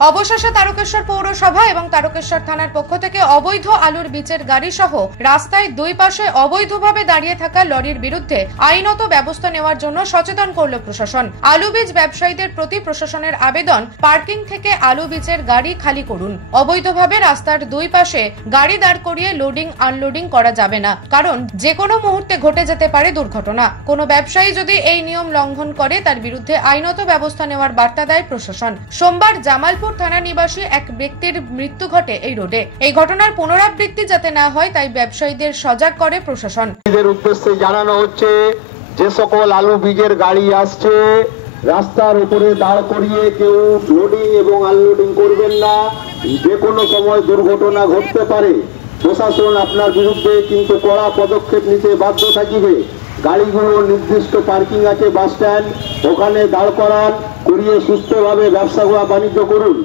অবশেষে তারকেশ্বর পৌরসভা এবং তারকেশ্বর থানার পক্ষ থেকে অবৈধ আলুর বীজের গাড়ি সহ রাস্তায় দুই পাশে অবৈধভাবে দাঁড়িয়ে থাকা লরির বিরুদ্ধে আইনত ব্যবস্থা নেওয়ার জন্য সচেতন করল প্রশাসন। আলু বীজ ব্যবসায়ীদের প্রতি প্রশাসনের আবেদন, পার্কিং থেকে আলু বীজের গাড়ি খালি করুন। অবৈধভাবে রাস্তার দুই পাশে গাড়ি দাঁড় করিয়ে লোডিং আনলোডিং করা যাবে না, কারণ যে কোনো মুহূর্তে ঘটে যেতে পারে দুর্ঘটনা। কোনো ব্যবসায়ী যদি এই নিয়ম লঙ্ঘন করে তার বিরুদ্ধে আইনত ব্যবস্থা নেওয়ার বার্তা দেয় প্রশাসন। সোমবার জামালপুর থানা নিবাসী এক ব্যক্তির মৃত্যু ঘটে এই রোডে। এই ঘটনার পুনরাবৃত্তি যাতে না হয় তাই ব্যবসায়ীদের সজাগ করে প্রশাসন। এদের উদ্দেশ্যে জানানো হচ্ছে, যে সকল আলু বীজের গাড়ি আসছে রাস্তার উপরে দাঁড় করিয়ে কেউ লোডিং এবং আনলোডিং করবেন না। যে কোনো সময় দুর্ঘটনা ঘটতে পারে। প্রশাসন আপনার বিরুদ্ধে কিন্তু কড়া পদক্ষেপ নিতে বাধ্য থাকবে। গাড়িগুলো নির্দিষ্ট পার্কিং আছে বাস স্ট্যান্ড, ওখানে দাঁড় করান, করিয়ে সুস্থভাবে ব্যবসা বাণিজ্য করুন।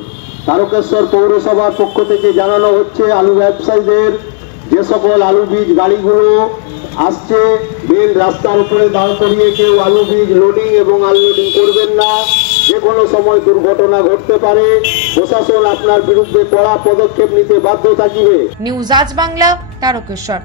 তারকেশ্বর পৌরসভার পক্ষ থেকে জানানো হচ্ছে, আলু ব্যবসায়ীদের যে সকল আলু বীজ গাড়িগুলো আসছে মেন রাস্তার উপরে দাঁড় করিয়ে কেউ আলু বীজ লোডিং এবং আনলোডিং করবেন না। যে কোনো সময় দুর্ঘটনা ঘটতে পারে। প্রশাসন আপনার বিরুদ্ধে কড়া পদক্ষেপ নিতে বাধ্য থাকবে। নিউজ আজ বাংলা, তারকেশ্বর।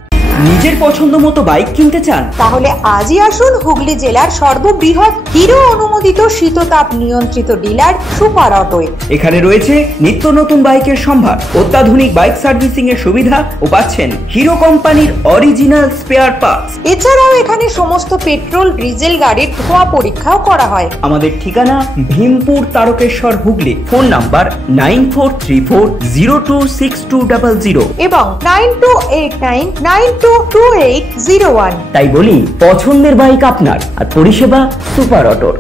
নিজের পছন্দ মতো বাইক কিনতে চান? তাহলে আজই আসুন হুগলি জেলার সর্ববৃহৎ হিরো অনুমোদিত শীততাপ নিয়ন্ত্রিত ডিলার সুপার অটোয়। এখানে রয়েছে নিত্য নতুন বাইকের সম্ভার, অত্যাধুনিক বাইক সার্ভিসিং এর সুবিধা ও পাচ্ছেন হিরো কোম্পানির অরিজিনাল স্পেয়ার পার্টস। এছাড়াও এখানে সমস্ত পেট্রোল ডিজেল গাড়ির ধোঁয়া পরীক্ষাও করা হয়। আমাদের ঠিকানা ভীমপুর, তারকেশ্বর, হুগলি। ফোন নাম্বার 9434026200 এবং 9289922801। তাই বলি, পছন্দের বাইক আপনার আর পরিষেবা সুপার অটোর।